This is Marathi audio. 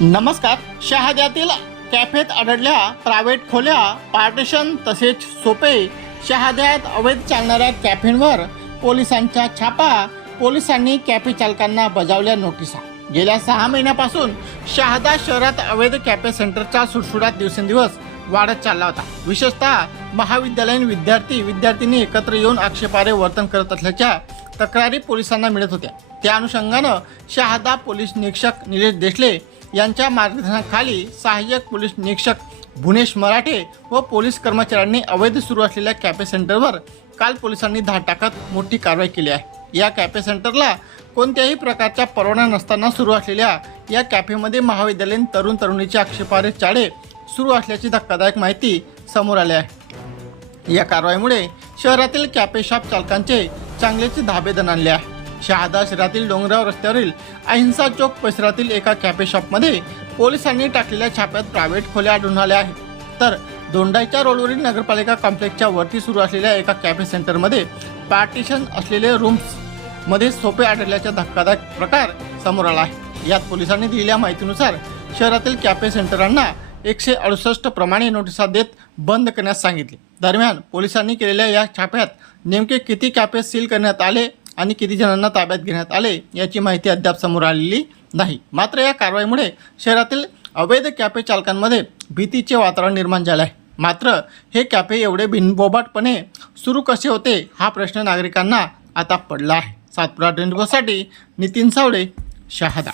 नमस्कार. शहाद्यातील कॅफेत आढळल्या प्रायव्हेट खोल्या पार्टिशन तसेच सोपे शहाद्यात अवैध चालणाऱ्या कॅफेंवर पोलिसांचा छापा पोलिसांनी कॅफे चालकांना बजावल्या नोटिसा. गेल्या सहा महिन्यापासून शहादा शहरात अवैध कॅफे सेंटरचा सुटसुडात दिवसेंदिवस वाढत चालला होता. विशेषतः महाविद्यालयीन विद्यार्थी विद्यार्थिनी एकत्र येऊन आक्षेपारे वर्तन करत असल्याच्या तक्रारी पोलिसांना मिळत होत्या. त्या अनुषंगानं शहादा पोलीस निरीक्षक निलेश देशले यांच्या मार्गदर्शनाखाली सहाय्यक पोलीस निरीक्षक भुनेश मराठे व पोलीस कर्मचाऱ्यांनी अवैध सुरू असलेल्या कॅफे सेंटरवर काल पोलिसांनी धाड टाकत मोठी कारवाई केली आहे. या कॅफे सेंटरला कोणत्याही प्रकारच्या परवाना नसताना सुरू असलेल्या या कॅफेमध्ये महाविद्यालयीन तरुण तरुणीचे आक्षेपार्ह चाळे सुरू असल्याची धक्कादायक माहिती समोर आली आहे. या कारवाईमुळे शहरातील कॅफे शॉप चालकांचे चांगलेचे धाबे आणले आहे. शहादा शहरातील डोंगराव रस्त्यावरील अहिंसा चौक परिसरातील एका कॅफे शॉपमध्ये पोलिसांनी टाकलेल्या छाप्यात प्रायव्हेट खोल्या आढळून आल्या आहेत. तर दोंडाईच्या रोडवरील नगरपालिका कॉम्प्लेक्सच्या वरती सुरू असलेल्या एका कॅफे सेंटरमध्ये पार्टिशन असलेले रूम्समध्ये सोपे आढळल्याचा धक्कादायक प्रकार समोर आला आहे. यात पोलिसांनी दिलेल्या माहितीनुसार शहरातील कॅफे सेंटरांना एकशे अडुसष्ट प्रमाणे नोटिसा देत बंद करण्यास सांगितले. दरम्यान पोलिसांनी केलेल्या या छाप्यात नेमके किती कॅफे सील करण्यात आले आणि किती जणांना ताब्यात घेण्यात आले याची माहिती अद्याप समोर आलेली नाही. मात्र या कारवाईमुळे शहरातील अवैध कॅफे चालकांमध्ये भीतीचे वातावरण निर्माण झाले आहे. मात्र हे कॅफे एवढे बिनबोबाटपणे सुरू कसे होते हा प्रश्न नागरिकांना आता पडला आहे. सातपुरा ट्वेंटी नितीन सावळे शहादा.